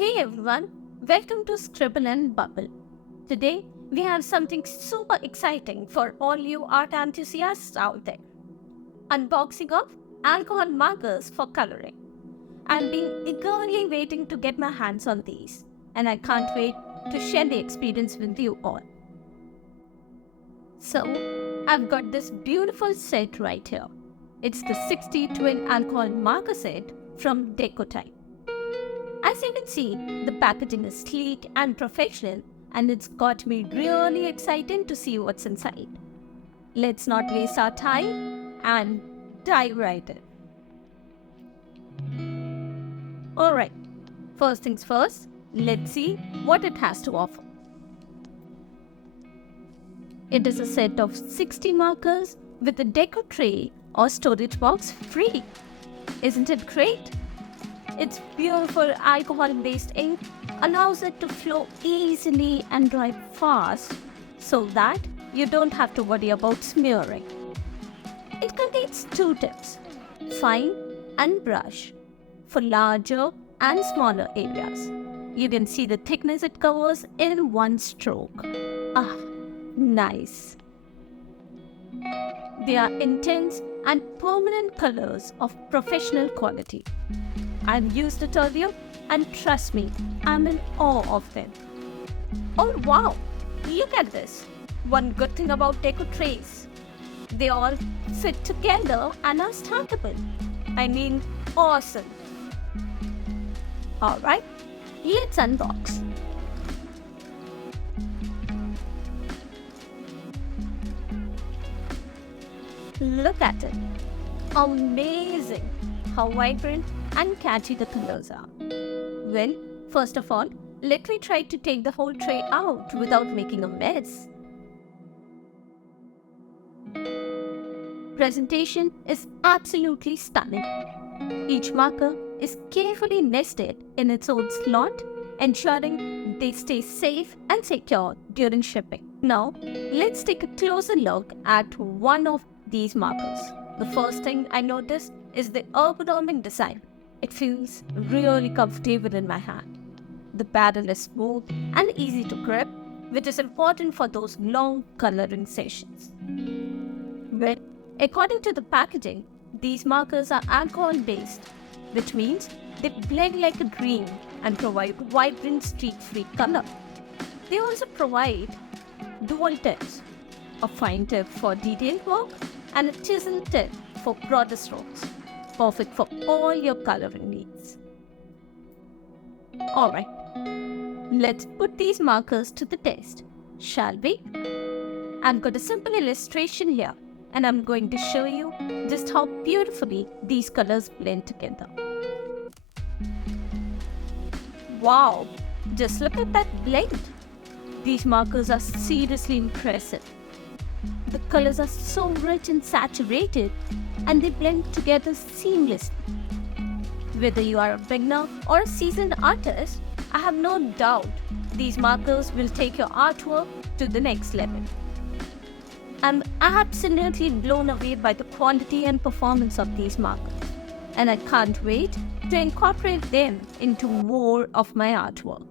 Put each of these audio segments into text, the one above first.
Hey everyone, welcome to Scribble and Bubble. Today we have something super exciting for all you art enthusiasts out there. Unboxing of alcohol markers for coloring. I've been eagerly waiting to get my hands on these, and I can't wait to share the experience with you all. So, I've got this beautiful set right here. It's the 60 twin alcohol marker set from Decotime. As you can see, the packaging is sleek and professional, and it's got me really excited to see what's inside. Let's not waste our time and dive right in. Alright, first things first, let's see what it has to offer. It is a set of 60 markers with a deco tray or storage box free. Isn't it great? Its beautiful alcohol-based ink allows it to flow easily and dry fast so that you don't have to worry about smearing. It contains two tips, fine and brush, for larger and smaller areas. You can see the thickness it covers in one stroke. Ah, nice. They are intense and permanent colors of professional quality. I've used it earlier, and trust me, I'm in awe of them. Oh wow, look at this. One good thing about deco trays, they all fit together and are stackable. I mean, awesome. Alright, let's unbox. Look at it. Amazing how vibrant and catchy the colors are. Well, first of all, let me try to take the whole tray out without making a mess. Presentation is absolutely stunning. Each marker is carefully nested in its own slot, ensuring they stay safe and secure during shipping. Now, let's take a closer look at one of these markers. The first thing I noticed is the ergonomic design. It feels really comfortable in my hand. The paddle is smooth and easy to grip, which is important for those long coloring sessions. Well, according to the packaging, these markers are alcohol-based, which means they blend like a dream and provide vibrant streak-free color. They also provide dual tips, a fine tip for detailed work and a chisel tip for broader strokes. Perfect for all your coloring needs. Alright, let's put these markers to the test, shall we? I've got a simple illustration here, and I'm going to show you just how beautifully these colors blend together. Wow, just look at that blend. These markers are seriously impressive. The colors are so rich and saturated, and they blend together seamlessly. Whether you are a beginner or a seasoned artist, I have no doubt these markers will take your artwork to the next level. I'm absolutely blown away by the quality and performance of these markers, and I can't wait to incorporate them into more of my artwork.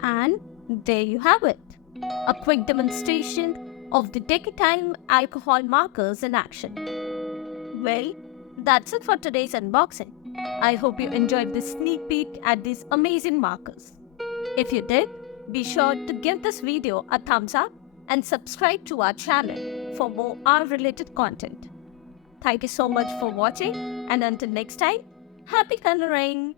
And there you have it, a quick demonstration of the Decotime alcohol markers in action. Well, that's it for today's unboxing. I hope you enjoyed this sneak peek at these amazing markers. If you did, be sure to give this video a thumbs up and subscribe to our channel for more art-related content. Thank you so much for watching, and until next time, happy coloring!